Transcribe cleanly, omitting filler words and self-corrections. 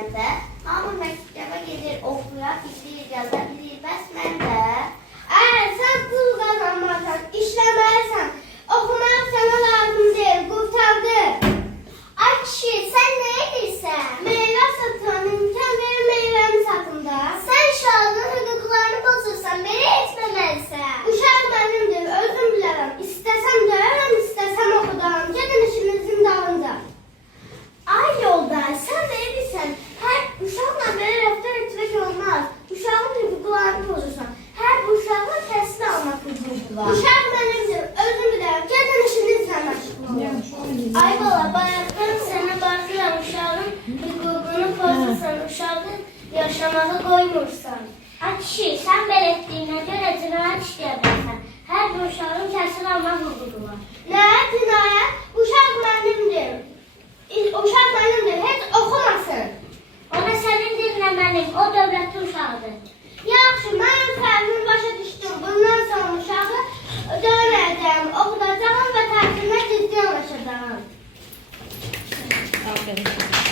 deyəndə, hamı məktəbə gedir, oxuyar, bilir, yazar, bilir, bəs mən də. Əgər sən pul qazanmasan, işləməlisən, oxumaq sənə lazım deyil, qurtardı. Ay kişi, sən nə edirsən? Meyvə satın, imkan verir meyvəni satında. Sən uşağının hüquqlarını pozursan, belə etməməlisən. Uşaq mənimdir, özüm bilərəm. İstəsəm döyərəm, istəsəm oxudaram. Gedin işinizin dalınca. Ay yoldaş, sən nə edirsən? Hər uşaqla belə rəftar etmək olmaz. Uşağın hüquqlarını pozursan. Hər uşaqla təhsil almaq hüququ var. Uşaq mənimdir, özüm bilərəm. Gedin işinizlə məşğul olun. Ay bala, bayaqdan sənə baxıram, uşağın hüququnu pozursan, uşağı yaşamağı qoymursan. Ay kişi, sən belə etdiyinə görə cinayət işləyə bilərsən. Hər bir uşağın təhsil almaq hüququ var. Nə cinayət? Uşaq mənimdir. Uşaq mənimdir, heç oxumasın. O da sənindir, nə mənim, o dövlətli uşaqdır. Yaxşı, mən öz fərzimi başa düşdüm. Bundan sonra uşağı döyməyəcəm, oxudacağım və təhsilimə ciddi yanaşacağım. Aferin.